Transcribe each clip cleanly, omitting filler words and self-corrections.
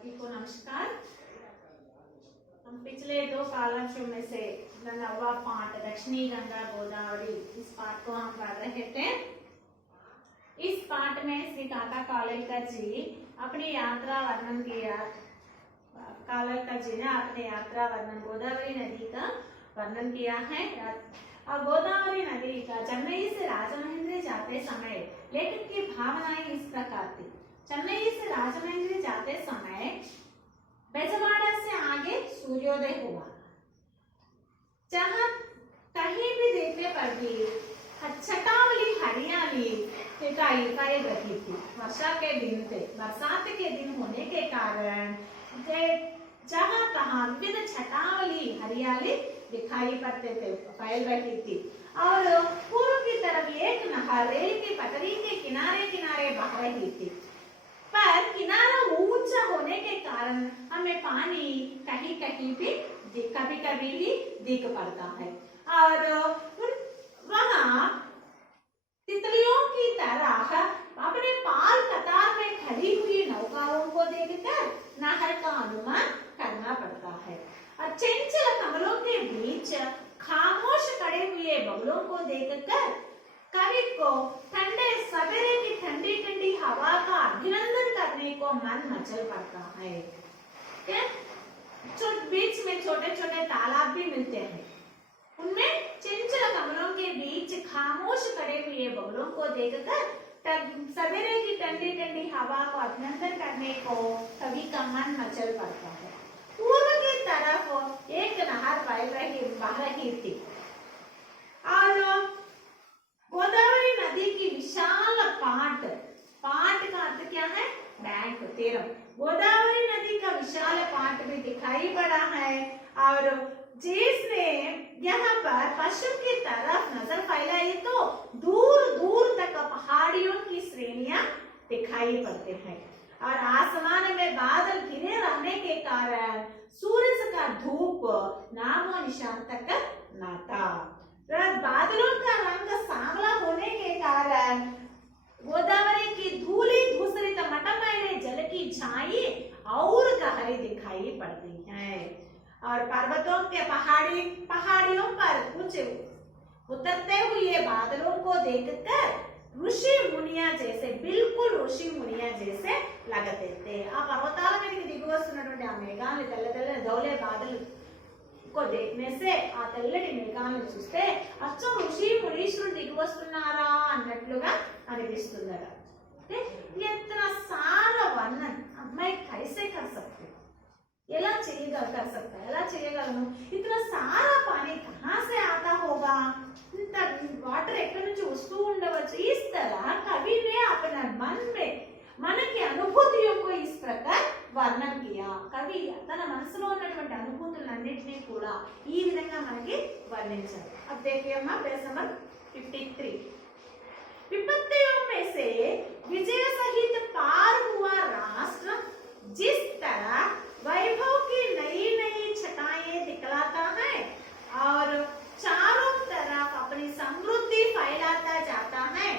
सभी को नमस्कार। हम पिछले दो कालंशों में से नवा पाठ दक्षिणी गंगा गोदावरी इस पाठ को हम पढ़ रहे थे। इस पाठ में श्री काका कालेलकर जी अपनी यात्रा वर्णन किया। कालेलकर जी ने अपनी यात्रा वर्णन गोदावरी नदी का वर्णन किया है। और गोदावरी नदी का चेन्नई से राजमहेंद्र जाते समय लेखक की भावनाएं इस प्रकार थी। चेन्नई से राजमहेंद्र जाते समय बेजवाड़ा से आगे सूर्योदय हुआ। जहां कहीं भी देखने पर भी छटावली हरियाली पाई रही थी। वर्षा के दिन थे, बरसात के दिन होने के कारण जहां तहां विभिन्न छटावली हरियाली दिखाई पड़ते थे, फैल रही थी। और पूर्व की तरफ एक नहर रेल की पटरी के किनारे किनारे बह रही थी, पर किनारा ऊंचा होने के कारण हमें पानी कहीं कहीं भी कभी कभी ही दिख पड़ता है। और वहां तितलियों की तरह अपने पाल कतार में खड़ी हुई नौकाओं को देखकर नहर का अनुमान करना पड़ता है। और चंचल कमलों के बीच खामोश खड़े हुए बगुलों को देखकर कवि को ठंडे सवेरे की ठंडी ठंडी हवा का अभिनंदन करने को मन मचल पड़ता है। बीच में छोटे छोटे तालाब भी मिलते हैं, उनमें चंचल कमलों के बीच खामोश खड़े हुए बगुलों को देखकर सवेरे की ठंडी ठंडी हवा को अभिनंदन करने को कवि का मन मचल पड़ता है। पूर्व की तरफ एक नहर बह रही थी और गोदावरी नदी की विशाल पाट का अर्थ क्या है? बैंक, तीरम। गोदावरी नदी का विशाल पाट भी दिखाई पड़ा है। और जिसने यहाँ पर पश्चिम की तरफ नजर फैलाई तो दूर दूर तक पहाड़ियों की श्रेणियां दिखाई पड़ते हैं। और आसमान में बादल घिरे रहने के कारण सूरज का धूप नामो निशान तक न था। बादलों का रंग सांवला होने के कारण गोदावरी की धूली धूसरित मटमैले जल की छाई और गहरी दिखाई पड़ती है। और पर्वतों के पहाड़ियों पर कुछ उतरते हुए बादलों को देखकर ऋषि मुनिया जैसे, बिल्कुल ऋषि मुनिया जैसे लगते थे। आ पर्वताల మీదకి దిగి వస్తున్నటువంటి ఆ మేఘాలు తెల్ల ధౌలే బాదలు को देखने से ఆ తెల్లటి మేఘాలను చూస్తే అచ్చం ఋషి మునీశ్వరుడు దిగి వస్తున్నారా అన్నట్లుగా అనిపిస్తుందట। इतना सारा वर्णन मैं कैसे कर सकती हूँ? ఎలా कर सकता है, ఎలా చేయగలను? इतना सारा पानी कहाँ से आता होगा? इंत वाटर ఎక్కడి నుంచి వస్తూ ఉండవచ్చు? इस तरह कवि ने अपने मन की अनुभूतियों को इस प्रकार वर्णन किया। कवि తన మనసులో ఉన్నటువంటి అనుభూతులన్నిటినీ కూడా ఈ విధంగా మనకి వర్ణించారు। अब देखिए हम पेज नंबर 53। विपत्तियों में से विजय सहित पार हुआ राष्ट्र जिस तरह वैभव की नई नई छटाएं दिखलाता है और चारों तरफ अपनी समृद्धि फैलाता जाता है,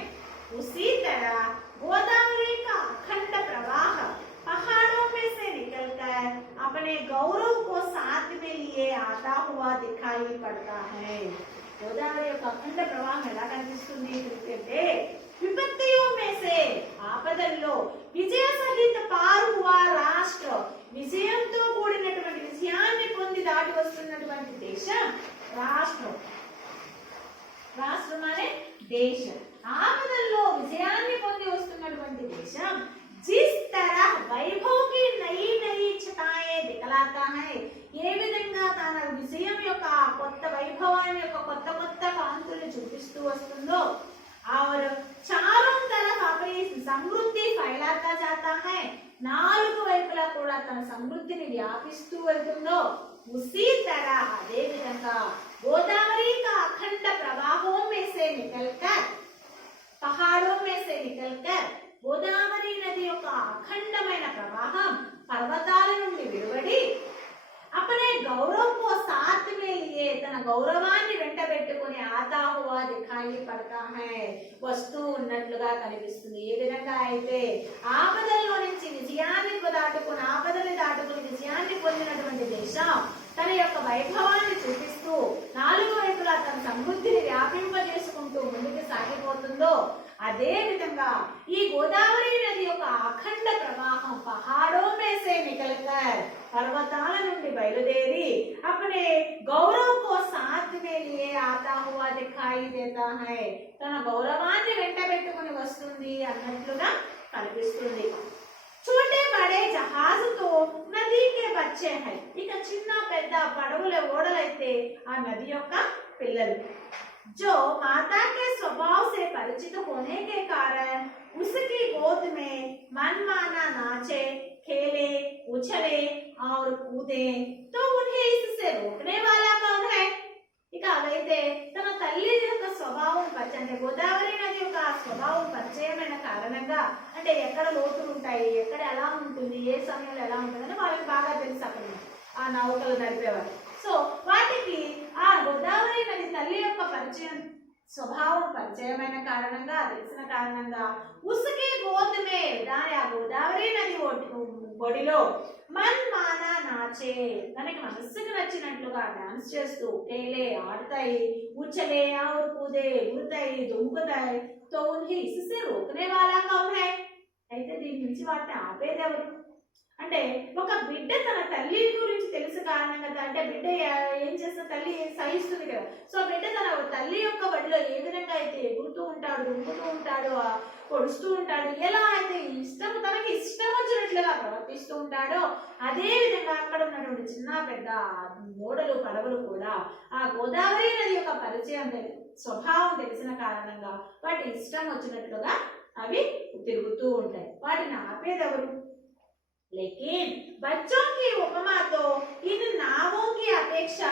उसी तरह गोदावरी का अखंड प्रवाह पहाड़ों में से निकलकर अपने गौरव को साथ में लिए आता हुआ दिखाई पड़ता है। गोदावरी का अखंड प्रवाह ఎలా కనిపిస్తుంది అంటే విపత్తిयों में से ఆపదల్లో విజయ సహిత పార్ హువా రాష్ట్ర, విజయంతో కూడినటువంటి విజయాన్ని పొంది దాటి వస్తున్నటువంటి దేశం రాష్ట్రం। రాష్ట్రం అంటే దేశం। ఆపదల్లో విజయాన్ని పొంది వస్తున్నటువంటి దేశం जिस तरह वैभव की नई नई छटाएं दिखलाता है, ఏ విధంగా తన విజయం యొక్క కొత్త వైభవాన్ని యొక్క కొత్త కొత్త కాంతులు చూపిస్తూ వస్తుందో, और चारों तरफ अपनी समृद्धि फैलाता जाता है, నాలుగు వైపులా కూడా తన సమృద్ధిని వ్యాపిస్తూ వెళ్తుందో, उसी तरह అదే విధంగా गोदावरी का अखंड प्रवाहों में से निकलकर, पहाड़ों में से निकलकर गोदावरी नदी యొక్క అఖండమైన ప్రవాహం పర్వతాల నుండి విడివడి अपने गौरव को साथ में लिए, తన గౌరవాన్ని వెంటబెట్టుకొని, आता हुआ दिखाई पड़ता है, వస్తూ ఉన్నట్లుగా కనిపిస్తుంది. ఏ విధంగా అయితే ఆపదల్లో నుంచి విజయాన్ని దాటుకుని ఆపదని దాటుకుని విజయాన్ని పొందినటువంటి దేశం తన యొక్క వైభవాన్ని చూపిస్తూ నాలుగు వైపులా తన సమృద్ధిని వ్యాపింపజేసుకుంటూ ముందుకు సాగిపోతుందో అదే విధంగా ఈ గోదావరి నది యొక్క అఖండ ప్రవాహం పహాడో में से निकलकर पर्वताల నుండి బయలుదేరి अपने गौरव को साथ में लिए आता हुआ दिखाई देता है, తన గౌరవాన్ని వెంటబెట్టుకుని వస్తుంది అన్నట్లుగా కనిపిస్తుంది. छोटे बड़े जहाज तो नदी के बच्चे हैं, ఇక చిన్న పెద్ద పడవల ఓడలైతే ఆ నది యొక్క పిల్లలు. जो माता के स्वभाव से परिचित होने के कारण उसकी गोद में मनमाना नाचे, खेले, उछले और कूदे, तो उन्हें इससे रोकने वाला कौन है? ఇక అవైతే తన తల్లి యొక్క స్వభావం అంటే గోదావరి నది యొక్క స్వభావం పరిచయమైన కారణంగా అంటే ఎక్కడ లోతులు ఉంటాయి, ఎక్కడ ఎలా ఉంటుంది, ఏ సమయంలో ఎలా ఉంటుంది అని వాళ్ళకి బాగా తెలుసు అక్కడ ఆ నౌకలు నడిపేవారు. సో వాటికి ఆ గోదావరి నది తల్లి యొక్క పరిచయం స్వభావం పరిచయమైన కారణంగా తెలిసిన కారణంగా ఉసుకే గోతుమే దాని ఆ గోదావరి నది ఒడిలో మన్మానా నాచే తనకి మనస్సుకు నచ్చినట్లుగా డాన్స్ చేస్తూ కేలే ఆడతాయి, ఉచ్చలే और कूदे ఉడతాయి, దుంకుతాయి. तो उन्हें इससे रोकने वाला कौन है? అయితే దీని నుంచి వాటిని ఆపేది ఎవరు? అంటే ఒక బిడ్డ తన తల్లి గురించి తెలుసు కారణంగా అంటే బిడ్డ ఏం చేస్తే తల్లి సహిస్తుంది కదా. సో బిడ్డ తన తల్లి యొక్క బడిలో ఏ విధంగా అయితే ఎగురుతూ ఉంటాడు, దుంకుతూ ఉంటాడు, పొడుస్తూ ఉంటాడు, ఎలా అయితే తనకి ఇష్టం వచ్చినట్లుగా ప్రవర్తిస్తూ ఉంటాడో అదే విధంగా అక్కడ ఉన్నటువంటి చిన్న పెద్ద ఓడలు పడవలు కూడా ఆ గోదావరి నది యొక్క పరిచయం స్వభావం తెలిసిన కారణంగా వాటి ఇష్టం వచ్చినట్లుగా అవి తిరుగుతూ ఉంటాయి. వాటిని ఆపేదెవరు? लेकिन बच्चों की उपमा तो इन नावों की अपेक्षा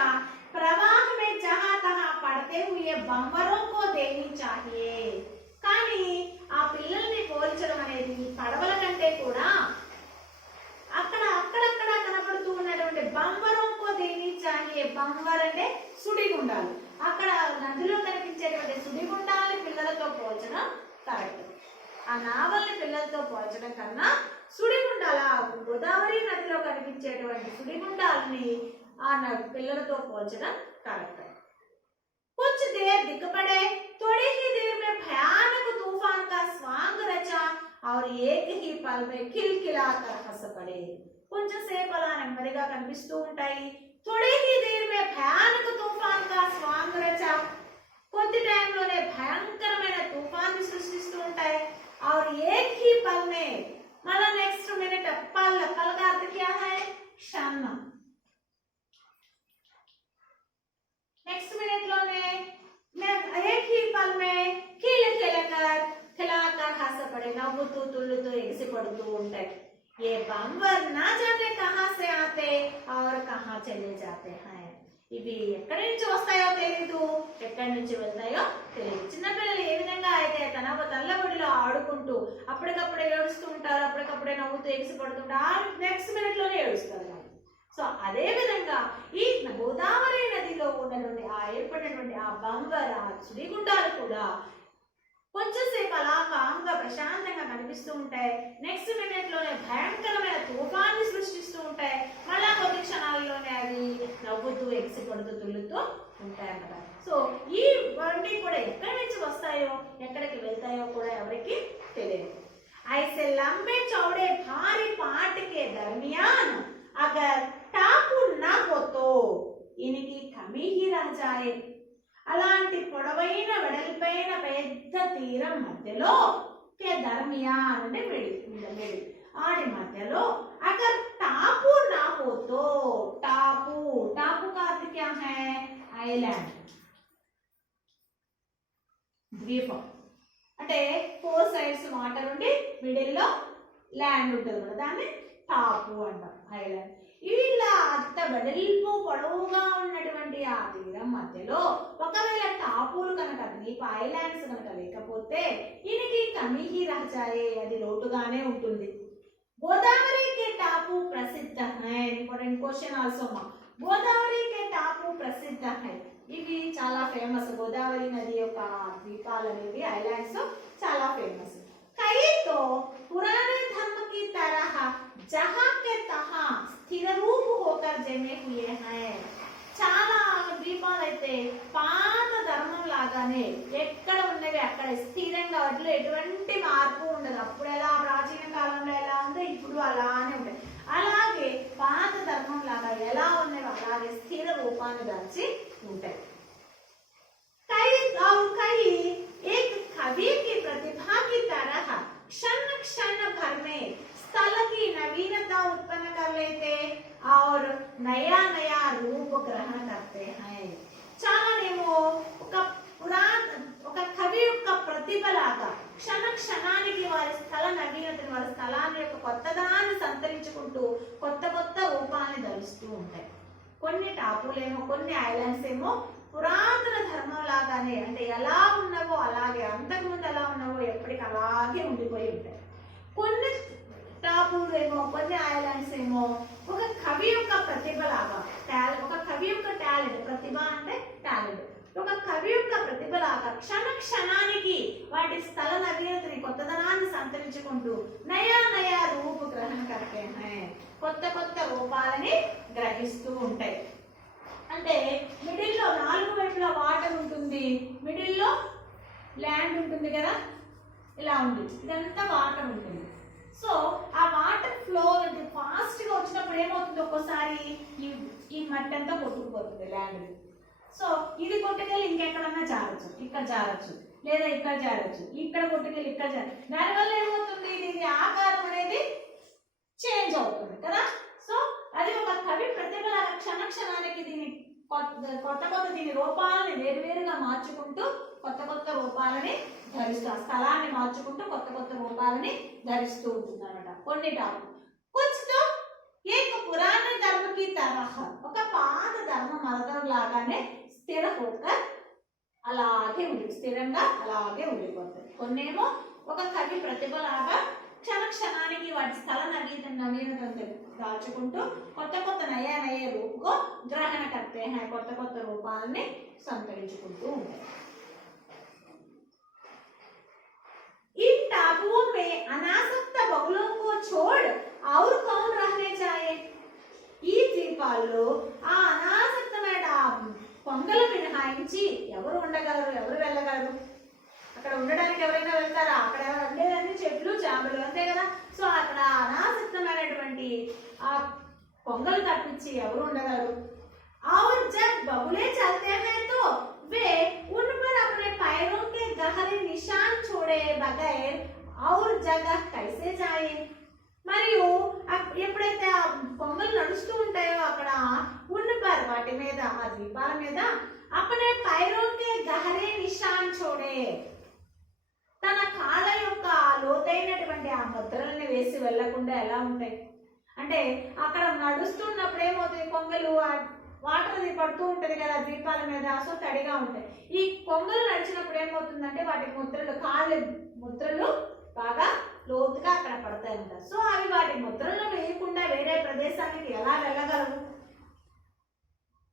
प्रवाह में जहां तहां पड़ते हुए बंबरों को देनी चाहिए. కానీ ఆ పిల్లల్ని పోల్చడం అనేది పడవల కంటే కూడా అక్కడక్కడ కనబడుతూ ఉన్నటువంటి బంబరంకో దేని చాహియే. బంబర్ అంటే సుడిగుండాలు. అక్కడ నదిలో కనిపించేటువంటి సుడిగుండాలని పిల్లలతో పోల్చడం కరెక్ట్. ఆ నావల్ని పిల్లలతో పోల్చడం కన్నా సుడిగుండాల గోదావరి నదిలో కనిపించేటువంటి సుడిగుండాలని ఆ పిల్లలతో పోల్చడం కరెక్ట్. कुछ देर दिख पड़े, थोड़ी ही देर में भयानक तूफान का स्वांग रचा और एक ही पल में खिलखिलाकर हंस पड़े. కొంచెం సేపు అలా నెమ్మదిగా కనిపిస్తూ ఉంటాయి. थोड़ी ही देर में भयानक तूफान का स्वांग रचा, కొద్ది టైంలోనే భయంకరమైన తుఫాన్ని సృష్టిస్తూ ఉంటాయి. और एक ही पल में मतलब नेक्स्ट मिनट पल पल का अर्थ क्या है? क्षण. नेक्स्ट मिनट लोने एक ही पल में खिलाकर हंस पड़े, नव्వుతూ తుళ్ళుతూ ఎగిసి పడుతూ ఉంటాయి. ये बम्बर ना जाने कहां से आते और कहां चले जाते हैं. ఇవి ఎక్కడి నుంచి వస్తాయో తెలీదు, ఎక్కడి నుంచి వెళ్తాయో తెలియదు. చిన్నపిల్లలు ఏ విధంగా అయితే తన తల్లబడిలో ఆడుకుంటూ అప్పటికప్పుడే ఏడుస్తూ ఉంటారు, అప్పటికప్పుడే నవ్వుతూ ఎగిసి పడుతుంటారు, నెక్స్ట్ మినిట్ లోనే ఏడుస్తారు. సో అదే విధంగా ఈ గోదావరి నదిలో ఉన్నటువంటి ఆ ఏర్పడినటువంటి ఆ బంబర్ ఆ సుడిగుండాలు కూడా కొంచెం సేపు అలా కాంగా ప్రశాంతంగా కనిపిస్తూ ఉంటాయి. నెక్స్ట్ మినిట్ లోనే భయంకరమైన తుఫాన్ని సృష్టిస్తూ ఉంటాయి. మళ్ళా కొద్ది క్షణాల్లోనే అవి నవ్వుతూ ఎగిసి పడుతూ తుల్లుతూ ఉంటాయి అన్నమాట. సో ఈ వన్నీ కూడా ఎక్కడి నుంచి వస్తాయో ఎక్కడికి వెళ్తాయో కూడా ఎవరికి తెలియదు. ऐसे लंबे चौड़े भारी पाट के दरमियान अगर टापू न हो तो इनकी कमी ही रह जाए. అలాంటి పొడవైన వెడల్పైన పెద్ద తీరం మధ్యలో కే దర్మియాన్ అంటే మిడిల్ ఆడి మధ్యలో అగర్ టాపు నా హోతో టాపు టాపు का अर्थ क्या है? ఐలాండ్, ద్వీపం. అంటే 4 సైడ్స్ వాటర్ ఉండి మిడిల్ లో ల్యాండ్ ఉంటుంది కదా, దాన్ని టాపు అంటాం, ఐలాండ్. ఇలా అంత వెడల్పు పొడవుగా ఉన్నటువంటి ఆ తీరం మధ్యలో ఒకవేళ టాపులు కనుక ద్వీప ఐలాండ్స్ కనుక లేకపోతే ఇనికి కమిహి రహజాయే, అది లోటుగానే ఉంటుంది. గోదావరి కే టాపు ప్రసిద్ధ హై. Important question also. గోదావరి కే టాపు ప్రసిద్ధ హై. ఇవి చాలా ఫేమస్. గోదావరి నది యొక్క ద్వీపాలు అనేవి ఐలాండ్స్ చాలా ఫేమస్. కై తో పురానే ధర్మ की तरह जहां के तहां स्थिर रूप होकर जमे हुए हैं. చాలా ద్వీపాలు అయితే పాత ధర్మం లాగానే ఎక్కడ ఉన్నవి అక్కడ స్థిరంగా వాటిలో ఎటువంటి మార్పు ఉండదు. అప్పుడు ఎలా ప్రాచీన కాలంలో ఎలా ఉందో ఇప్పుడు అలానే ఉంటాయి. అలాగే పాత ధర్మం లాగా ఎలా ఉన్నవి అలాగే స్థిర రూపాన్ని దాల్చి ఉంటాయి. कई एक कवि की प्रतिभा की तरह क्षण क्षण भर में स्थल की नवीनता उत्पन्न कर लेते और नया नया रूप ग्रहण करते हैं. చాలానేమో ఒక కవి యొక్క ప్రతిభలాగా క్షణ క్షణానికి వారి స్థల నవీనతని వారి స్థలాన్ని యొక్క కొత్తదాన్ని సంతరించుకుంటూ కొత్త కొత్త రూపాన్ని ధరిస్తూ ఉంటాయి. కొన్ని టాపులేమో కొన్ని ఐలాండ్స్ ఏమో పురాతన ధర్మం లాగానే అంటే ఎలా ఉన్నావో అలాగే అంతకుముందు ఎలా ఉన్నావో ఎప్పటికి అలాగే ఉండిపోయి ఉంటాయి. కొన్ని టాపులేమో కొన్ని ఐలాండ్స్ ఏమో ఒక కవి యొక్క ప్రతిభ లాగా ఒక కవి యొక్క టాలెంట్, ప్రతిభ అంటే టాలెంట్, ఒక కవి యొక్క ప్రతిభ లాగా క్షణ క్షణానికి వాటి స్థల నవీనతని కొత్తదనాన్ని సంతరించుకుంటూ నయా నయా రూపు గ్రహణ కర్తే హై, కొత్త కొత్త రూపాలని గ్రహిస్తూ ఉంటాయి. అంటే మిడిల్ లో 4 వైపులా వాటర్ ఉంటుంది, మిడిల్ లో ల్యాండ్ ఉంటుంది కదా, ఇలా ఉంది, ఇదంతా వాటర్ ఉంటుంది. సో ఆ వాటర్ ఫ్లో ఫాస్ట్ గా వచ్చినప్పుడు ఏమవుతుంది, ఒక్కోసారి ఈ మట్టి అంతా కొట్టుకుపోతుంది ల్యాండ్. సో ఇది కొట్టుకెళ్ళి ఇంకెక్కడన్నా జారచ్చు, ఇక్కడ జారచ్చు, లేదా ఇక్కడ జారచ్చు, ఇక్కడ కొట్టుకెళ్ళి ఇక్కడ జారచ్చు. దానివల్ల ఏమవుతుంది, దీని ఆకారం అనేది చేంజ్ అవుతుంది కదా. సో అది ఒక కవి ప్రతిభలాగా క్షణ క్షణానికి దీన్ని కొత్త కొత్త దీని రూపాలని వేరువేరుగా మార్చుకుంటూ కొత్త కొత్త రూపాలని ధరిస్తూ, ఆ స్థలాన్ని మార్చుకుంటూ కొత్త కొత్త రూపాలని ధరిస్తూ ఉంటుంది అనమాట. కొన్ని టాపు కొంచెం ఏక పురాణ ధర్మకి తరహ, ఒక పాత ధర్మ మరదం లాగానే స్థిర హోక అలాగే స్థిరంగా అలాగే ఉండిపోతుంది. కొన్నేమో ఒక కవి ప్రతిభలాగా క్షణ క్షణానికి వాటి స్థల నవీనతను దాచుకుంటూ కొత్త కొత్త నయా నయా రూపుగా గ్రహణ కర్తే హై, కొత్త కొత్త రూపాలని సంతరించుకుంటూ ఉంటాయి. इन टापुओं में अनासक्त बगुलों को छोड़ और कौन रहने चाहिए. ఈ ద్వీపాల్లో ఆ అనాసక్తమైన కొంగల మినహాయించి ఎవరు ఉండగలరు, ఎవరు వెళ్ళగలరు? అక్కడ ఉండడానికి ఎవరైనా వెళ్తారా? అక్కడ ఉండేదన్నీ చెట్లు చేపలు అంతే కదా. సో అక్కడ అనాసక్తమైనటువంటి ఆ కొంగలు తప్పించి ఎవరు ఉండగలరు? और जब बगुले चलते हैं तो वे उन पर अपने पैरों के गहरे निशान छोड़े बगैर और जगह कैसे जाए. మరియు ఎప్పుడైతే ఆ కొంగలు నడుస్తూ ఉంటాయో అక్కడ ఉన్న పర్ వాటి మీద ఆ ద్వీపాల మీద अपने पैरों के गहरे निशान छोड़े, తన కాళ్ళ యొక్క లోతైనటువంటి ఆ ముద్రల్ని వేసి వెళ్లకుండా ఎలా ఉంటాయి అంటే, అక్కడ నడుస్తున్నప్పుడు ఏమవుతుంది, కొంగలు వాటర్ అది పడుతూ ఉంటది కదా ద్వీపాల మీద, సో తడిగా ఉంటాయి. ఈ కొంగలు నడిచినప్పుడు ఏమవుతుందంటే వాటి ముద్రలు, కాళ్ళ ముద్రలు బాగా లోతుగా అక్కడ పడతాయి అంటారు. సో అవి వాటి ముద్రలను వేయకుండా వేరే ప్రదేశానికి ఎలా వెళ్ళగలవు?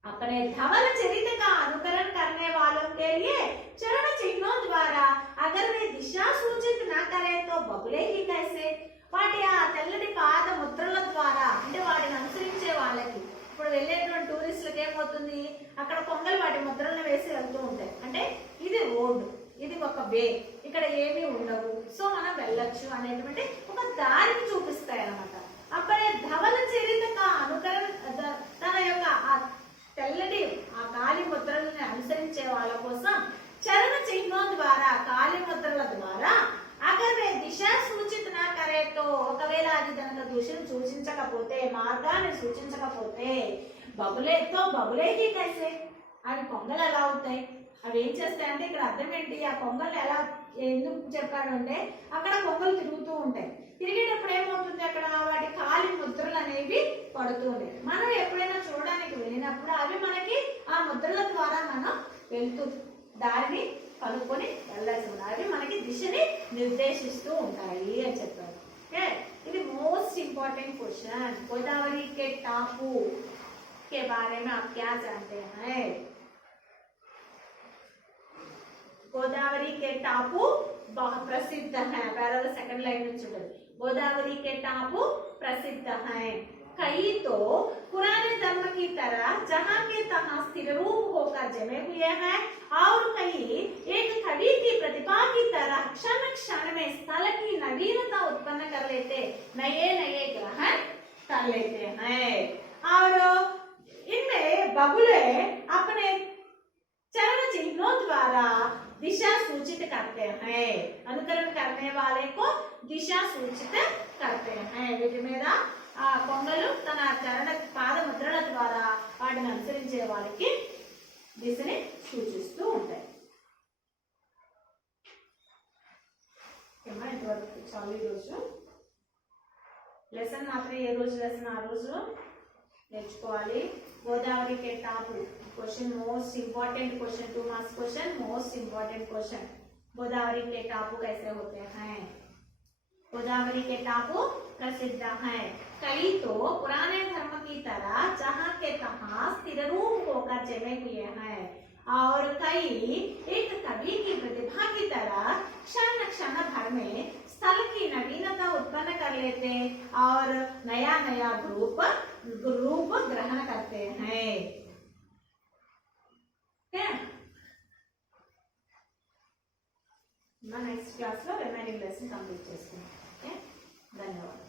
अपने धवल चरित्र का अनुकरण करने वालों के लिए चरण चिन्हों द्वारा अगर वे दिशा सूचित न करे तो बगुले ही कैसे. వాటి ఆ తెల్లటి పాద ముద్రల ద్వారా అంటే వాటిని అనుసరించే వాళ్ళకి, ఇప్పుడు వెళ్ళేటువంటి టూరిస్టులకు ఏమవుతుంది, అక్కడ కొంగలు వాటి ముద్రలను వేసి వెళ్తూ ఉంటాయి. అంటే ఇది రోడ్డు, ఇది ఒక వే, ఇక్కడ ఏమీ ఉండవు, సో మనం వెళ్ళొచ్చు అనేటువంటి ఒక దారిని చూపిస్తాయి అన్నమాట. అప్పుడే ధవల చరిత్ర అనుకరణ, తన యొక్క తెల్లటి ఆ కాలి ముద్రలను అనుసరించే వాళ్ళ కోసం చరణ చిహ్నం ద్వారా, కాలి ముద్రల ద్వారా అగరే దిశ సూచిత నా కరేతో, ఒకవేళ అది కనుక దిశను సూచించకపోతే, మార్గాన్ని సూచించకపోతే బగులేకి కైసే, అవి కొంగలు ఎలా అవుతాయి? అవి ఏం చేస్తాయంటే, ఇక్కడ అర్థం ఏంటి, ఆ కొంగలు ఎలా ఎందుకు చెప్పాడు అంటే, అక్కడ కొంగలు తిరుగుతూ ఉంటాయి, తిరిగేటప్పుడు ఏమవుతుంది, అక్కడ వాటి కాలి ముద్రలు అనేవి పడుతూ ఉంటాయి. మనం ఎప్పుడైనా చూడడానికి వెళ్ళినప్పుడు అవి మనకి ఆ ముద్రల ద్వారా మనం వెళ్తూ దారిని కనుక్కొని వెళ్ళాల్సి ఉంది, అవి మనకి దిశని నిర్దేశిస్తూ ఉంటాయి అని చెప్పారు. ఓకే, ఇది మోస్ట్ ఇంపార్టెంట్ క్వశ్చన్. గోదావరి కే టాపు के बारे में आप क्या जानते हैं? गोदावरी के टापू बहुत प्रसिद्ध हैं। पैरा सेकंड लाइन में चुके, गोदावरी के टापू प्रसिद्ध हैं। कई तो पुराने धर्म की तरह जहां के तहां स्थिर रूप होकर जमे हुए हैं और कई एक खड़ी की प्रतिभा की तरह क्षण क्षण में स्थल की नवीनता उत्पन्न कर लेते, नए नए ग्रहण कर लेते हैं। और इनमें बगुले अपने चरण चिन्हों द्वारा दिशा सूचित करते हैं। अनुकरण करने वाले को दिशा सूचित करते हैं। వీటి మీద కొంగలు తన చరణ పాద ముద్రల ద్వారా వాటిని అనుసరించే వారికి దిశని సూచిస్తూ ఉంటాయి. ఇంతవరకు చాలు ఈ రోజు లెసన్ మాత్రం ఏ రోజు లెసన్ ఆ రోజు నేర్చుకోవాలి. गोदावरी के टापू question most important question, 2 marks question, most important question. Godavari के टापू कैसे होते हैं? गोदावरी के टापू प्रसिद्ध हैं। कई तो पुराने धर्म की तरह जहां के तहां स्थिर रूप होकर जमे हुए हैं और कई एक कवि की प्रतिभा की तरह क्षण क्षण भर में स्थल की नवीनता उत्पन्न कर लेते और नया नया रूप ग्रहण करते हैं. नेक्स्ट क्लास లో రిమైనింగ్ లెసన్ కంప్లీట్ చేసుకుందాం. ఓకే, ధన్యవాదాలు.